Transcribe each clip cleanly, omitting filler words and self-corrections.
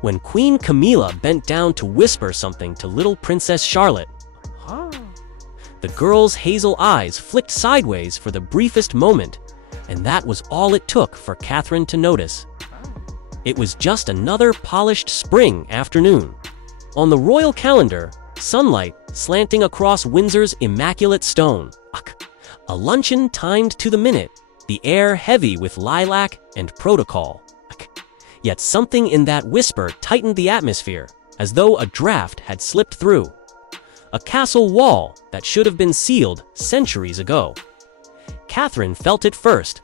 when Queen Camilla bent down to whisper something to little Princess Charlotte. The girl's hazel eyes flicked sideways for the briefest moment, and that was all it took for Catherine to notice. It was just another polished spring afternoon. On the royal calendar, sunlight slanting across Windsor's immaculate stone. A luncheon timed to the minute, the air heavy with lilac and protocol. Yet something in that whisper tightened the atmosphere, as though a draft had slipped through. A castle wall that should have been sealed centuries ago. Catherine felt it first,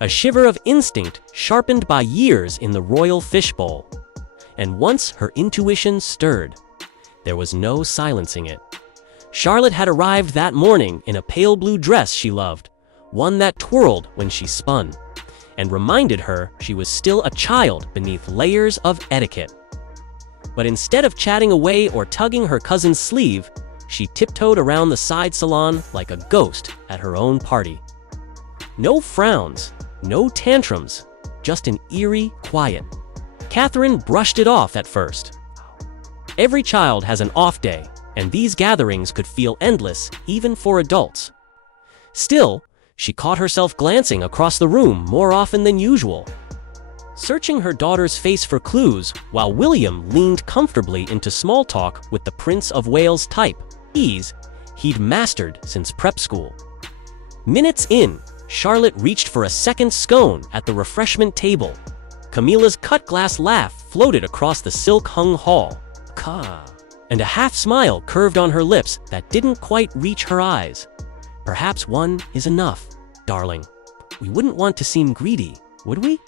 a shiver of instinct sharpened by years in the royal fishbowl. And once her intuition stirred, there was no silencing it. Charlotte had arrived that morning in a pale blue dress she loved, one that twirled when she spun, and reminded her she was still a child beneath layers of etiquette. But instead of chatting away or tugging her cousin's sleeve, she tiptoed around the side salon like a ghost at her own party. No frowns, no tantrums, just an eerie quiet. Catherine brushed it off at first. Every child has an off day, and these gatherings could feel endless even for adults. Still, she caught herself glancing across the room more often than usual, searching her daughter's face for clues while William leaned comfortably into small talk with the Prince of Wales type ease he'd mastered since prep school. Minutes in, Charlotte reached for a second scone at the refreshment table. Camilla's cut-glass laugh floated across the silk-hung hall. And a half-smile curved on her lips that didn't quite reach her eyes. Perhaps one is enough, darling. We wouldn't want to seem greedy, would we?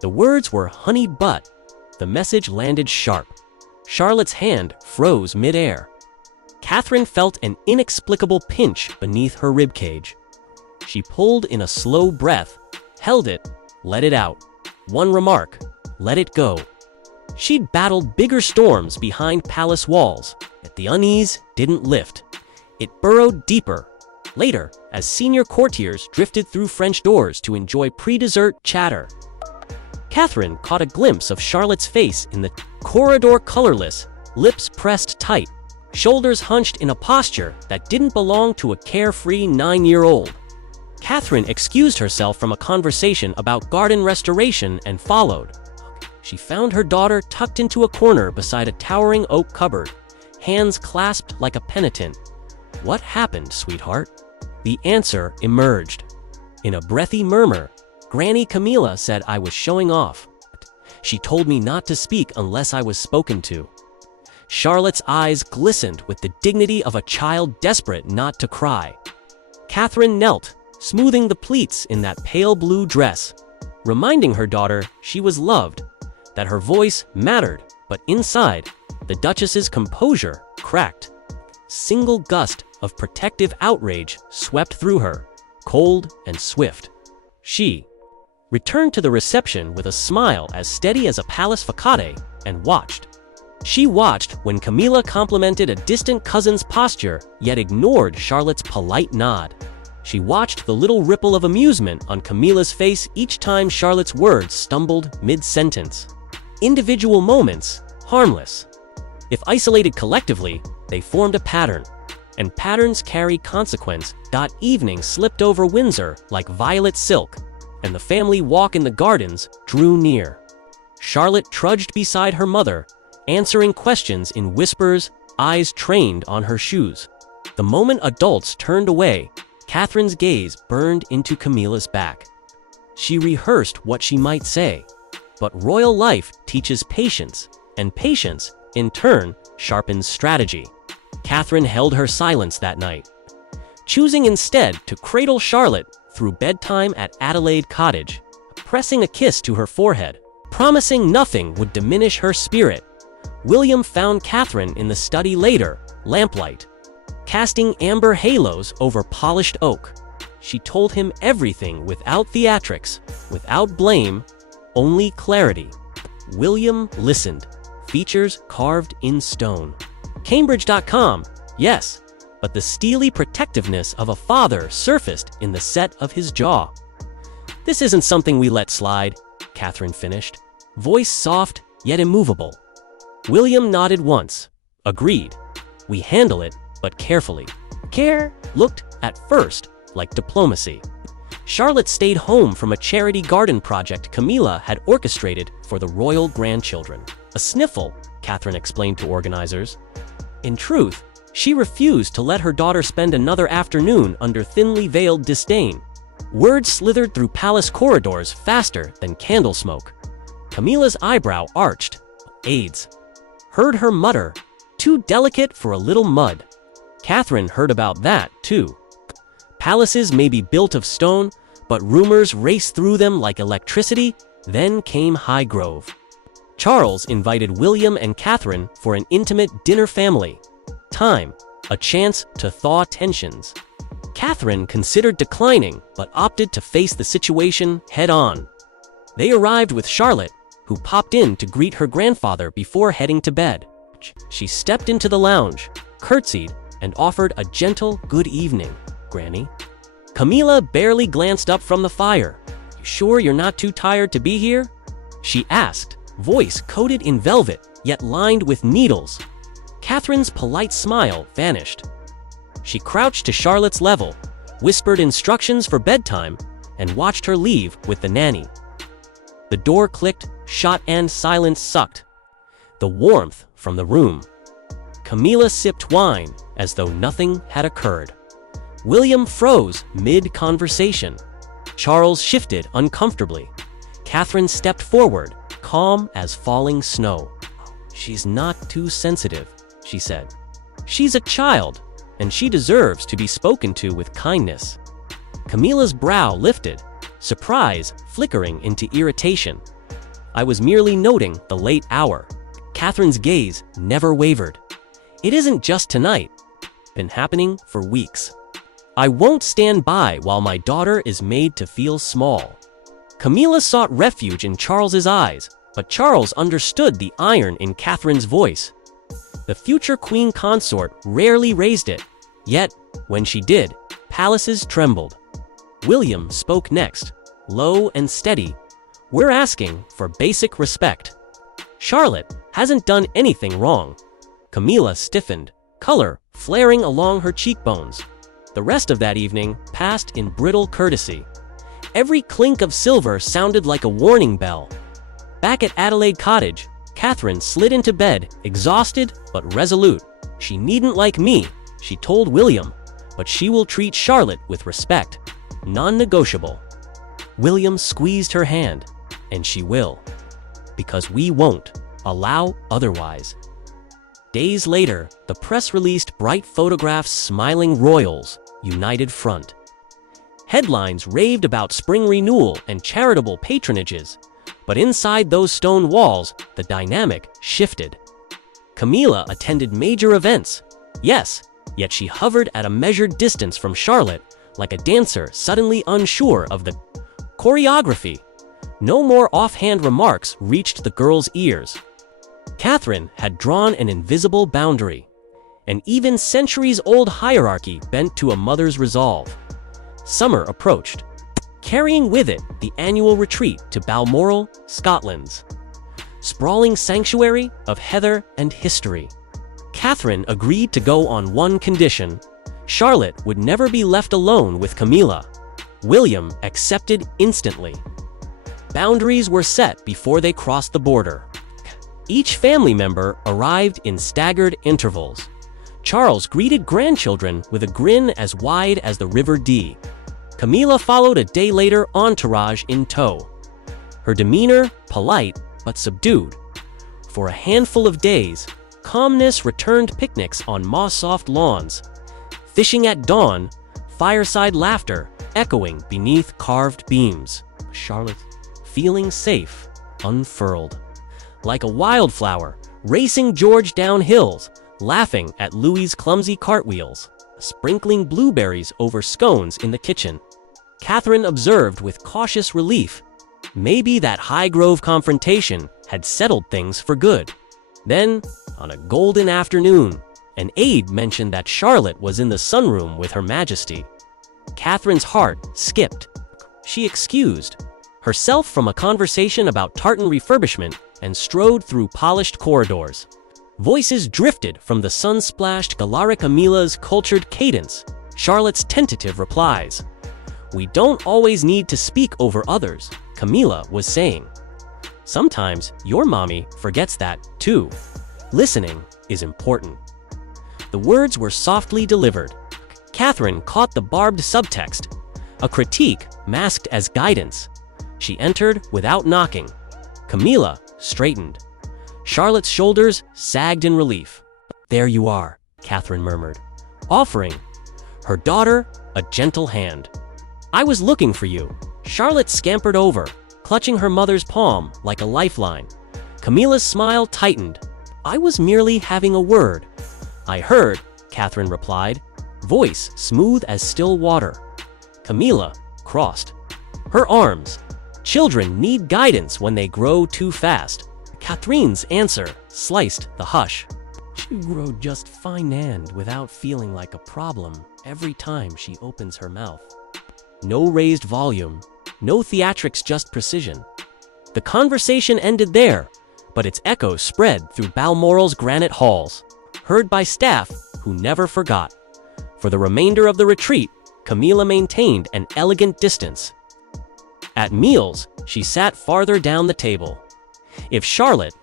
The words were honeyed, but the message landed sharp. Charlotte's hand froze mid-air. Catherine felt an inexplicable pinch beneath her ribcage. She pulled in a slow breath, held it, let it out. One remark, let it go. She'd battled bigger storms behind palace walls, yet the unease didn't lift. It burrowed deeper. Later, as senior courtiers drifted through French doors to enjoy pre-dessert chatter, Catherine caught a glimpse of Charlotte's face in the corridor, colorless, lips pressed tight, shoulders hunched in a posture that didn't belong to a carefree 9-year-old. Catherine excused herself from a conversation about garden restoration and followed. She found her daughter tucked into a corner beside a towering oak cupboard, hands clasped like a penitent. What happened, sweetheart? The answer emerged. In a breathy murmur, Granny Camilla said I was showing off. She told me not to speak unless I was spoken to. Charlotte's eyes glistened with the dignity of a child desperate not to cry. Catherine knelt, smoothing the pleats in that pale blue dress, reminding her daughter she was loved, that her voice mattered, but inside, the Duchess's composure cracked. Single gust of protective outrage swept through her, cold and swift. She returned to the reception with a smile as steady as a palace facade and watched. She watched when Camilla complimented a distant cousin's posture, yet ignored Charlotte's polite nod. She watched the little ripple of amusement on Camilla's face each time Charlotte's words stumbled mid-sentence. Individual moments, harmless. If isolated collectively, they formed a pattern. And patterns carry consequence. Evening slipped over Windsor like violet silk, and the family walk in the gardens drew near. Charlotte trudged beside her mother, answering questions in whispers, eyes trained on her shoes. The moment adults turned away, Catherine's gaze burned into Camilla's back. She rehearsed what she might say, but royal life teaches patience, and patience, in turn, sharpens strategy. Catherine held her silence that night, choosing instead to cradle Charlotte through bedtime at Adelaide Cottage, pressing a kiss to her forehead, promising nothing would diminish her spirit. William found Catherine in the study later, lamplight, casting amber halos over polished oak. She told him everything without theatrics, without blame, only clarity. William listened, features carved in stone. Cambridge.com, yes, but the steely protectiveness of a father surfaced in the set of his jaw. This isn't something we let slide, Catherine finished, voice soft yet immovable. William nodded once. Agreed. We handle it, but carefully. Care looked, at first, like diplomacy. Charlotte stayed home from a charity garden project Camilla had orchestrated for the royal grandchildren. A sniffle, Catherine explained to organizers. In truth, she refused to let her daughter spend another afternoon under thinly veiled disdain. Words slithered through palace corridors faster than candle smoke. Camilla's eyebrow arched. AIDS. Heard her mutter, too delicate for a little mud. Catherine heard about that, too. Palaces may be built of stone, but rumors raced through them like electricity. Then came Highgrove. Charles invited William and Catherine for an intimate dinner family time, a chance to thaw tensions. Catherine considered declining, but opted to face the situation head-on. They arrived with Charlotte, who popped in to greet her grandfather before heading to bed. She stepped into the lounge, curtsied, and offered a gentle good evening, Granny. Camilla barely glanced up from the fire. You sure you're not too tired to be here? She asked, voice coated in velvet, yet lined with needles. Catherine's polite smile vanished. She crouched to Charlotte's level, whispered instructions for bedtime, and watched her leave with the nanny. The door clicked, shut, and silence sucked. The warmth from the room. Camilla sipped wine as though nothing had occurred. William froze mid-conversation. Charles shifted uncomfortably. Catherine stepped forward, calm as falling snow. She's not too sensitive, she said. She's a child, and she deserves to be spoken to with kindness. Camilla's brow lifted, surprise flickering into irritation. I was merely noting the late hour. Catherine's gaze never wavered. It isn't just tonight. Been happening for weeks. I won't stand by while my daughter is made to feel small. Camilla sought refuge in Charles's eyes, but Charles understood the iron in Catherine's voice. The future Queen Consort rarely raised it, yet, when she did, palaces trembled. William spoke next, low and steady. We're asking for basic respect. Charlotte hasn't done anything wrong. Camilla stiffened, color flaring along her cheekbones. The rest of that evening passed in brittle courtesy. Every clink of silver sounded like a warning bell. Back at Adelaide Cottage, Catherine slid into bed, exhausted but resolute. She needn't like me, she told William, but she will treat Charlotte with respect. Non-negotiable. William squeezed her hand, and she will. Because we won't allow otherwise. Days later, the press released bright photographs smiling royals, united front. Headlines raved about spring renewal and charitable patronages, but inside those stone walls, the dynamic shifted. Camilla attended major events, yes, yet she hovered at a measured distance from Charlotte, like a dancer suddenly unsure of the choreography. No more offhand remarks reached the girl's ears. Catherine had drawn an invisible boundary, an even centuries-old hierarchy bent to a mother's resolve. Summer approached, carrying with it the annual retreat to Balmoral, Scotland's sprawling sanctuary of heather and history. Catherine agreed to go on one condition: Charlotte would never be left alone with Camilla. William accepted instantly. Boundaries were set before they crossed the border. Each family member arrived in staggered intervals. Charles greeted grandchildren with a grin as wide as the River Dee. Camilla followed a day later, entourage in tow. Her demeanor polite but subdued. For a handful of days, calmness returned picnics on moss-soft lawns. Fishing at dawn, fireside laughter echoing beneath carved beams. Charlotte, feeling safe, unfurled. Like a wildflower, racing George down hills, laughing at Louis's clumsy cartwheels, sprinkling blueberries over scones in the kitchen. Catherine observed with cautious relief. Maybe that Highgrove confrontation had settled things for good. Then, on a golden afternoon, an aide mentioned that Charlotte was in the sunroom with Her Majesty. Catherine's heart skipped. She excused herself from a conversation about tartan refurbishment and strode through polished corridors. Voices drifted from the sun-splashed Camilla's cultured cadence, Charlotte's tentative replies. "We don't always need to speak over others," Camilla was saying. "Sometimes your mommy forgets that, too. Listening is important." The words were softly delivered. Catherine caught the barbed subtext, a critique masked as guidance. She entered without knocking. Camilla straightened. Charlotte's shoulders sagged in relief. "There you are," Catherine murmured, offering her daughter a gentle hand. "I was looking for you." Charlotte scampered over, clutching her mother's palm like a lifeline. Camilla's smile tightened. "I was merely having a word." "I heard," Catherine replied, voice smooth as still water. Camilla crossed her arms. Children need guidance when they grow too fast. Catherine's answer sliced the hush. "She grow just fine and without feeling like a problem every time she opens her mouth." No raised volume, no theatrics, just precision. The conversation ended there, but its echo spread through Balmoral's granite halls, heard by staff who never forgot. For the remainder of the retreat, Camilla maintained an elegant distance. At meals, she sat farther down the table. If Charlotte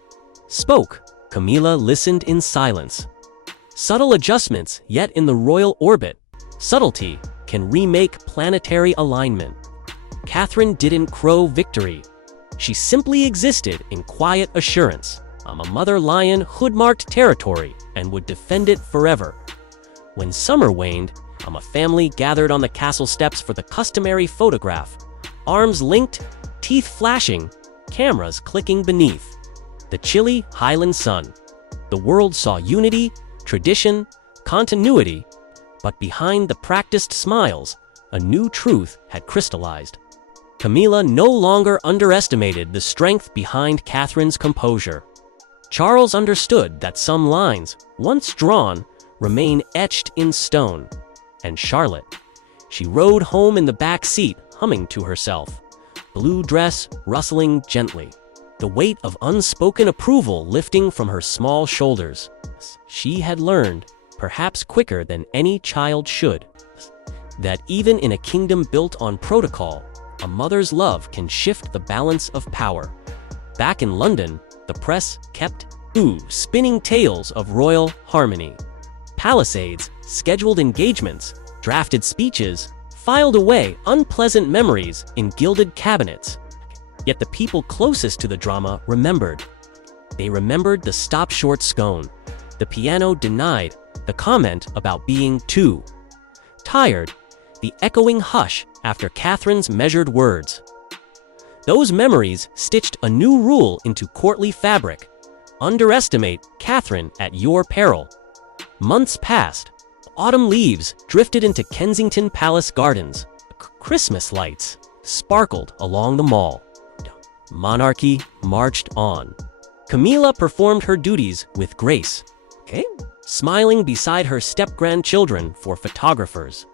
spoke, Camilla listened in silence. Subtle adjustments, yet in the royal orbit. Subtlety can remake planetary alignment. Catherine didn't crow victory. She simply existed in quiet assurance. "I'm a mother lion, hood-marked territory, and would defend it forever." When summer waned, a family gathered on the castle steps for the customary photograph. Arms linked, teeth flashing, cameras clicking beneath the chilly Highland sun. The world saw unity, tradition, continuity, but behind the practiced smiles, a new truth had crystallized. Camilla no longer underestimated the strength behind Catherine's composure. Charles understood that some lines, once drawn, remain etched in stone. And Charlotte, she rode home in the back seat, humming to herself, blue dress rustling gently, the weight of unspoken approval lifting from her small shoulders. She had learned, perhaps quicker than any child should, that even in a kingdom built on protocol, a mother's love can shift the balance of power. Back in London, the press kept spinning tales of royal harmony. Palisades, scheduled engagements, drafted speeches, filed away unpleasant memories in gilded cabinets. Yet the people closest to the drama remembered. They remembered the stop-short scone, the piano denied, the comment about being too tired, the echoing hush after Catherine's measured words. Those memories stitched a new rule into courtly fabric: underestimate Catherine at your peril. Months passed. Autumn leaves drifted into Kensington Palace gardens. Christmas lights sparkled along the mall. Monarchy marched on. Camilla performed her duties with grace, smiling beside her step-grandchildren for photographers.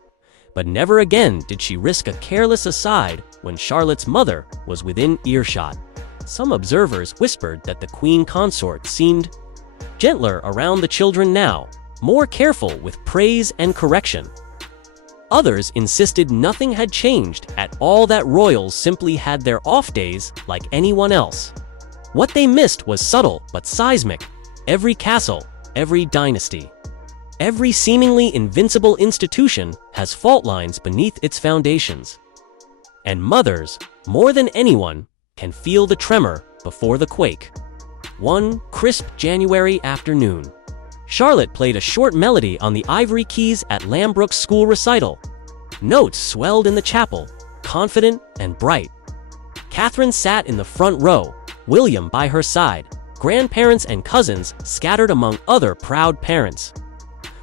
But never again did she risk a careless aside when Charlotte's mother was within earshot. Some observers whispered that the Queen Consort seemed gentler around the children now, more careful with praise and correction. Others insisted nothing had changed at all, that royals simply had their off days like anyone else. What they missed was subtle but seismic. Every castle, every dynasty, every seemingly invincible institution has fault lines beneath its foundations. And mothers, more than anyone, can feel the tremor before the quake. One crisp January afternoon, Charlotte played a short melody on the ivory keys at Lambrook's school recital. Notes swelled in the chapel, confident and bright. Catherine sat in the front row, William by her side, grandparents and cousins scattered among other proud parents.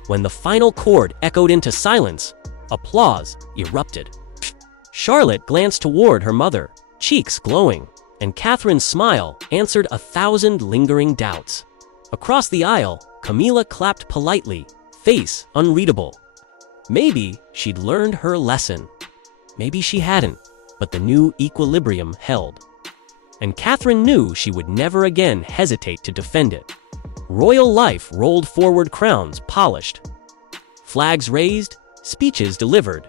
When the final chord echoed into silence, applause erupted. Charlotte glanced toward her mother, cheeks glowing, and Catherine's smile answered 1,000 lingering doubts. Across the aisle, Camilla clapped politely, face unreadable. Maybe she'd learned her lesson. Maybe she hadn't, but the new equilibrium held. and Catherine knew she would never again hesitate to defend it. Royal life rolled forward, crowns polished, flags raised, speeches delivered.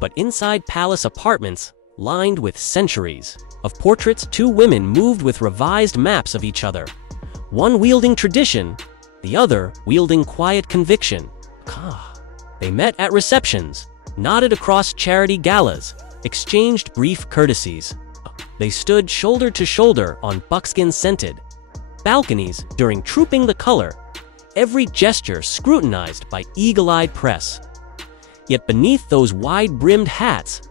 But inside palace apartments, lined with centuries of portraits, two women moved with revised maps of each other, one wielding tradition, the other wielding quiet conviction. They met at receptions, nodded across charity galas, exchanged brief courtesies. They stood shoulder to shoulder on buckskin-scented balconies during Trooping the Color, every gesture scrutinized by eagle-eyed press. Yet beneath those wide-brimmed hats,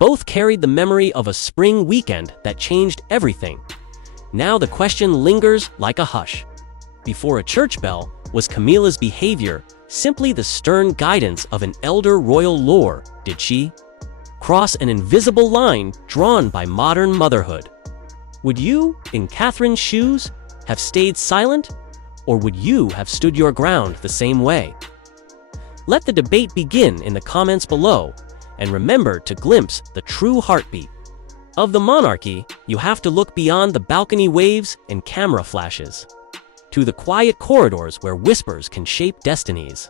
both carried the memory of a spring weekend that changed everything. Now the question lingers like a hush. Before a church bell, was Camilla's behavior simply the stern guidance of an elder royal lore? Did she cross an invisible line drawn by modern motherhood? Would you, in Catherine's shoes, have stayed silent, or would you have stood your ground the same way? Let the debate begin in the comments below, and remember to glimpse the true heartbeat of the monarchy. You have to look beyond the balcony waves and camera flashes to the quiet corridors where whispers can shape destinies.